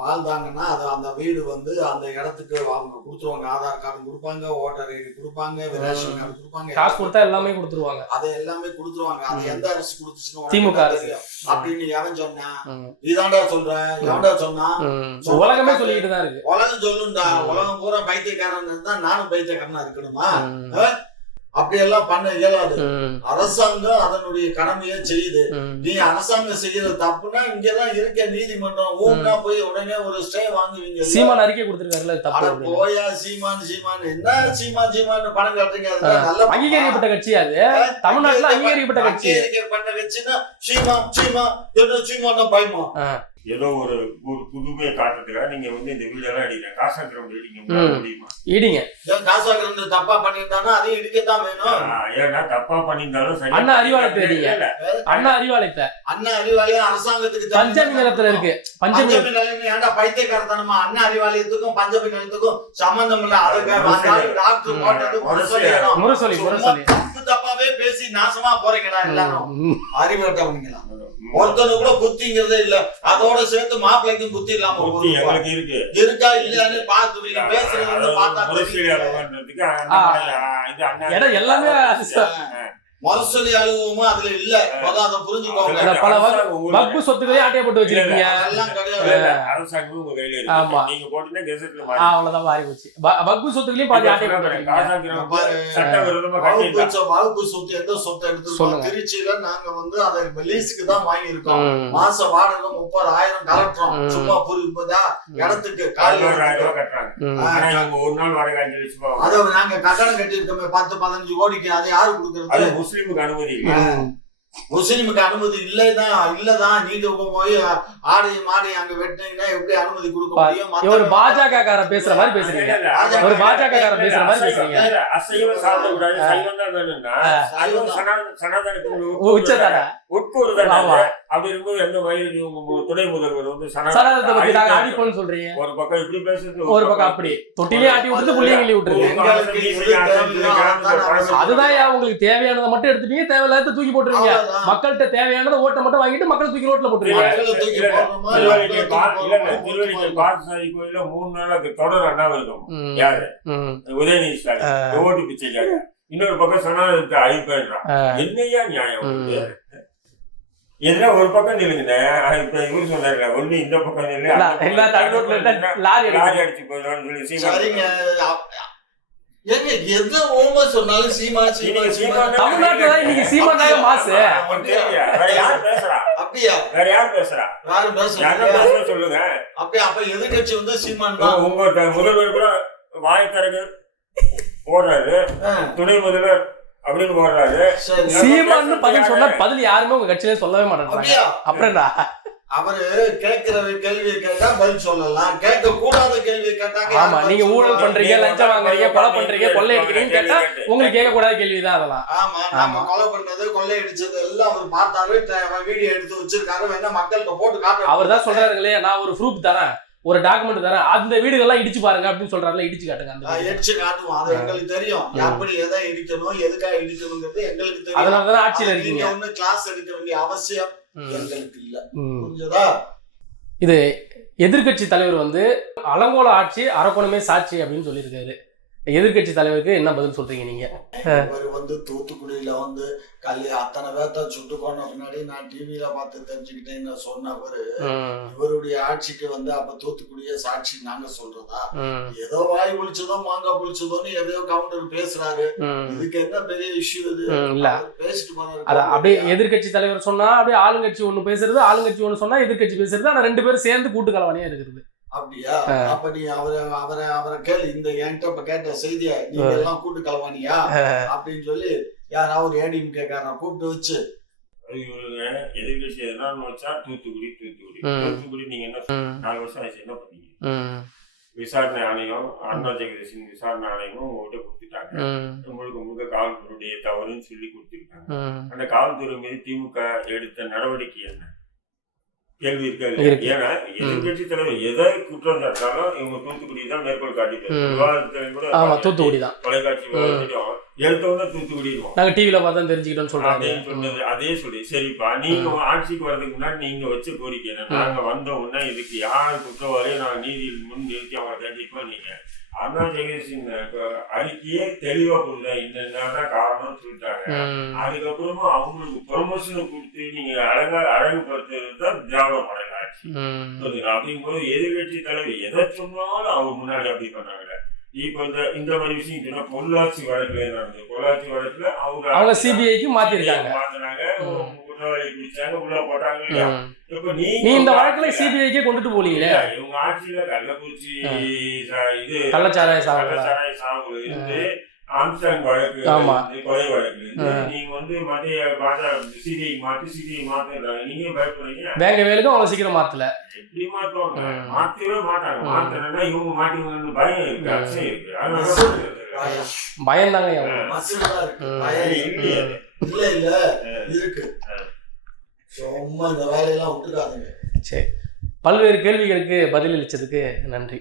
வாழ்ந்தாங்கன்னா அது அந்த வீடு வந்து அந்த இடத்துக்கு அவங்க கொடுத்துருவாங்க. ஆதார் கார்டு கொடுப்பாங்க, ஓட்டர் ஐடி கொடுப்பாங்க, ரேஷன் கார்டு கொடுப்பாங்க, காசு கொடுத்தா எல்லாமே கொடுத்துருவாங்க. அதை எல்லாமே கொடுத்துருவாங்க. அது எந்த அரசு கொடுத்துச்சுன்னு திமுக அரசு அப்படின்னு எவன் சொன்னா? இதாண்டா சொல்றேன், எவன்டா சொன்னா? உலகமே சொல்லிட்டு தான் இருக்கு. உலகம் சொல்லுண்டா, உலகம் பூரா பைத்தியக்காரன் இருந்தா நானும் பைத்தியக்காரனா இருக்கணுமா? அப்படியெல்லாம் பண்ண இயலாது. அரசாங்கம் அதனுடைய கடமையை செய்யுது. நீ அரசாங்கம் செய்யறது தப்புனா இங்கதான் இருக்க நீதிமன்றம் ஊன்னா போய் உடனே ஒரு ஸ்டே வாங்குவீங்க. சீமான் அறிக்கை கொடுத்திருக்காருல்ல, போயா சீமான் என்ன சீமான் பணம் காட்டுறீங்க? நல்ல அங்கீகரிக்கப்பட்ட கட்சி, அது தமிழ்நாட்டுல அங்கீகரிக்கப்பட்ட கட்சி. அங்கீகரிக்கப்பட்ட கட்சின்னா சீமான் பயமா ஏதோ ஒரு புதுமையை காட்டுறதுக்காக நீங்க வந்து இந்த வீடெல்லாம் அடிக்கிறேன். காசா கிரவுண்ட் இடிக்க முடியுமா? இடிங்க. காசா கிரவுண்ட் தப்பா பண்ணிருந்தானா அதையும் இடிக்கத்தான் வேணும். ஏன்னா தப்பா பண்ணியிருந்தாலும் சரி. அண்ணா அறிவாலயத்தை இடிங்க. அண்ணா அறிவாலயம் அரசாங்கத்துக்கு பஞ்சமி நிலத்துல இருக்கு. பஞ்சமி நிலம் ஏன்டா பைத்தியக்காரத்தனமா? அண்ணா அறிவாலயத்துக்கும் பஞ்சமி நிலத்துக்கும் சம்பந்தம் இல்ல. அதுக்காக டாக்டர் போட்டது முரசொலி தப்பாவே பேசி நாசமா போறீங்களா எல்லாரும்? அறிவுட்டவங்களா? ஒருத்தனு கூட புத்திங்கிறதே இல்ல. அதோட சேர்த்து மாப்பிள்ளைக்கும் புத்தி இல்லாம இருக்கா இல்லையான்னு பார்த்து பேசுறது பார்த்தா எல்லாமே முரசொலி அலுவலகமும் அதுல இல்ல. அதை புரிஞ்சுக்கோங்க. பல வக்பு சொத்துக்களே ஆட்டையை போட்டு வச்சிருக்கீங்க. அதெல்லாம் கிடையாது. அரசாங்கம் உங்க கையில இருக்கு. ஆமா. நீங்க போட்டுனா கெசெட்ல அவ்வளவுதான் மாறி போச்சு. வக்பு சொத்துக்களையும் பாதி ஆட்டையை போட்டு வகுப்பு சொத்து எந்த சொத்தை எடுத்து திருச்சியில நாங்க வந்து அதை லீஸுக்கு தான் வாங்கியிருக்கோம். மாச வாடகை 30,000 கலட்டுறோம். சும்மா புரியுதா? இடத்துக்கு ஒரு நாள் வாடகை 5 லட்சம். அதை நாங்க கட்டணம் கட்டியிருக்கோமே 10-15 கோடிக்கு. அதை யாரு கொடுக்கறது? முஸ்லிமுக்கு அனுமதி. முஸ்லிமுக்கு அனுமதி இல்லதான். நீங்க போய் ஆடை மாடை அங்க வெட்டினீங்கன்னா எப்படி அனுமதி கொடுக்க முடியும்? ஒரு பாஜக காரன் பேசுற மாதிரி பேசுறீங்க. ஒரு பாஜக காரன் பேசுற மாதிரி பேசுறீங்க. அசைவம் சாப்பிடக்கூடாது, சைவம் தான் வேணும்னா சனாதனத்துக்கு உச்சதான அப்படி இருக்கும்போது எந்த வயது துணை முதல்வர் வந்து சனாதனத்தை பத்தி நாங்க அடிப்போம்னு சொல்றீங்க. ஒரு பக்கம் இப்படி பேசுறது, ஒரு பக்கம் அப்படி தொட்டிலே ஆட்டி விட்டு புள்ளியங்களி விட்டுருங்க. அதுதான் உங்களுக்கு தேவையானதை மட்டும் எடுத்துட்டீங்க, தேவையில்லாத தூக்கி போட்டுருவீங்க. மக்கள்கிட்ட தேவையானதை ஓட்டை மட்டும் வாங்கிட்டு மக்களை தூக்கி ரோட்ல போட்டுருவீங்க. பார்த்தசாரி கோயில 3 நாளா தொடர் அண்ணா இருக்கும். யாரு? உதயநிதி ஸ்டாலின் ஓட்டு பிச்சைக்காக. இன்னொரு பக்கம் சனாதனத்தை அழிப்பேன்றான். என்னையா நியாயம்? என்ன ஒரு பக்கம் நிலுங்க. இப்ப இவரு சொன்னார்ல, ஒண்ணு இந்த பக்கம் நில்லு, லாரி அடிச்சு போயிடும் சொல்லி எது ஓமா சொன்னாலும் சீமா சீமா சீமா. தமிழ்நாட்டுல இன்னைக்கு சீமா தாங்க மாசு. யார் பேசுறா? அப்படியா? வேற யார் பேசுறா? யாரும் பேசுறாங்க சொல்லுங்க. அப்படியே அப்ப எதிர்கட்சி வந்து சீமான் தான். உங்க முதல்வர் கூட வாய்த்தரகு போடுறாரு, துணை முதல்வர் அப்படின்னு போடுறாரு. சீமான்னு பதில் சொன்னா பதில் யாருமே உங்க கட்சியில சொல்லவே மாட்டாங்க. அப்புறம்டா அவரு கேட்கிற கேள்வியை கேட்டா பதில் சொல்லலாம், கேட்க கூடாத கேள்வியை கேட்டாங்க. ஆமா, நீங்க ஊழல் பண்றீங்க, லஞ்சம் வாங்குறீங்க, கொலை பண்றீங்க, கொள்ளை அடிக்கிறீங்கன்னு கேட்டா உங்களுக்கு கேட்க கூடாத கேள்விதான் அதெல்லாம். ஆமா, நம்ம கொலை பண்ணது கொள்ளை அடிச்சது எல்லாம் அவர் பார்த்தாரு, வீடியோ எடுத்து வச்சிருக்காரு. வேணா மக்கள்கிட்ட போட்டு காட்டு. அவர் தான் சொல்றாரு இல்லையா, நான் ஒரு ப்ரூஃப் தரேன், ஒரு டாக்குமெண்ட் தரேன், அந்த வீடுகள்லாம் இடிச்சு பாருங்க அப்படின்னு சொல்றாருல. இடிச்சு காட்டுங்க. அந்த இடிச்சு காட்டுவோம். அது எங்களுக்கு தெரியும். எப்படி எதை இடிக்கணும், எதுக்காக இடிக்கணுங்கிறது எங்களுக்கு தெரியும். அதனாலதான் ஆட்சியில இருக்கீங்க. ஒண்ணு கிளாஸ் எடுக்க வேண்டிய அவசியம் எங்களுக்கு இல்ல. புரிஞ்சதா? இது எதிர்கட்சி தலைவர் வந்து அலங்கோல ஆட்சி அரக்கோணமே சாட்சி அப்படின்னு சொல்லியிருக்காரு. எதிர்கட்சி தலைவருக்கு என்ன பதில் சொல்றீங்க நீங்க? இவர் வந்து தூத்துக்குடியில வந்து அத்தனை பேர்த்த சுட்டு கொண்ட பின்னாடி நான் டிவியில பார்த்து தெரிஞ்சுக்கிட்டேன்னு சொன்னவரு இவருடைய ஆட்சிக்கு வந்து அப்ப தூத்துக்குடிய சாட்சி நாங்க சொல்றதா? ஏதோ வாய் புளிச்சதோ மாங்காய் புளிச்சதோன்னு எதையோ கவுண்டர் பேசுறாரு. இதுக்கு என்ன பெரிய இஷ்யூ? இது இல்ல பேசிட்டு போனாரு. அப்படியே எதிர்கட்சி தலைவர் சொன்னா அப்படியே ஆளுங்கட்சி ஒண்ணு பேசுறது, ஆளுங்கட்சி ஒண்ணு சொன்னா எதிர்கட்சி பேசுறது. ஆனா 2 பேரும் சேர்ந்து கூட்டு கலவாணியா இருக்குது. அப்படியா? அப்ப நீ அவரை கேளு. இந்த என்கிட்ட இப்ப கேட்ட செய்திய நீங்க எல்லாம் கூட்டு கலவானியா அப்படின்னு சொல்லி யாராவது ஏடிஎம்கே காரன் கூப்பிட்டு வச்சு எதிர்கட்சி எதனால வச்சா தூத்துக்குடி நீங்க என்ன 4 வருஷம் ஆச்சு, என்ன பண்ணீங்க? விசாரணை ஆணையம், அண்ணா ஜெகதீஷன் விசாரணை ஆணையமும் உங்கள்கிட்ட கொடுத்துட்டாங்க. முழுக்க காவல்துறையுடைய தவறுன்னு சொல்லி கொடுத்துருக்காங்க. அந்த காவல்துறை மீது திமுக எடுத்த நடவடிக்கை என்ன? கேள்வி இருக்காது. ஏன்னா எதிர்கட்சி தலைவர் எதை குற்றம் சாட்டாலும் இவங்க தூத்துக்குடி தான் மேற்கோள் காட்டிட்டு விவாதத்திலையும் கூட தூத்துக்குடி தான் தொலைக்காட்சி விவாதத்திலும் எடுத்தவொடனே தூத்துக்குடி நாங்க டிவில பார்த்தா தெரிஞ்சுக்கிட்டோம்னு சொல்றாங்க. சொன்னது அதே சொல்லி சரிப்பா, நீங்க ஆட்சிக்கு வர்றதுக்கு முன்னாடி நீங்க வச்ச கோரிக்கை நாங்க வந்த உடனே இதுக்கு யார் குற்றவாளியும் நாங்க நீதியில் முன் நிறுத்தி அவங்க தெரிஞ்சுக்கோ. நீங்க அண்ணா ஜெகதீஷன் அறிக்கையே தெளிவா கொடுங்க, இந்த காரணம்னு சொல்லிட்டாங்க. அதுக்கப்புறமா அவங்களுக்கு ப்ரொமோஷன் கொடுத்து நீங்க அழகுபடுத்துறது தான் திராவிட மாடல் ஆட்சி. அப்படிங்கும்போது எதிர்கட்சி தலைவர் எதை சொன்னாலும் அவங்க முன்னாடி அப்படி பண்ணாங்க. இப்ப இந்த மாதிரி விஷயம் சொன்னா பொள்ளாச்சி வழக்குல நடந்தது. பொள்ளாச்சி வழக்குல அவங்க சிபிஐக்கு மாத்திருக்காங்க, குற்றவாளி பிடிச்சாங்க, உள்ள போட்டாங்க இல்லையா? இப்ப நீ இந்த வழக்குல சிபிஐக்கே கொண்டுட்டு போலீங்களே. இவங்க ஆட்சியில கள்ளக்குறிச்சி இது கள்ளச்சாராய சாவு இருந்து ஆம்ஸ்டாங் வழக்கு கொலை வழக்கு நீங்க வந்து மத்திய சிபிஐ மாத்திடுறாங்க. நீங்க பயப்படுறீங்க. வேங்க வேலுக்கும் அவ்வளவு சீக்கிரம் மாத்தல. எப்படி மாத்துவாங்க? மாத்தவே மாட்டாங்க. மாத்தினா இவங்க மாட்டிவாங்கன்னு பயம் இருக்கு, அச்சம் இருக்கு. அதனால பயம் தாங்க இருக்கு. சும்மா இந்த வேலையெல்லாம் விட்டுக்காதுங்க. சரி, பல்வேறு கேள்விகளுக்கு பதிலளிச்சதுக்கு நன்றி.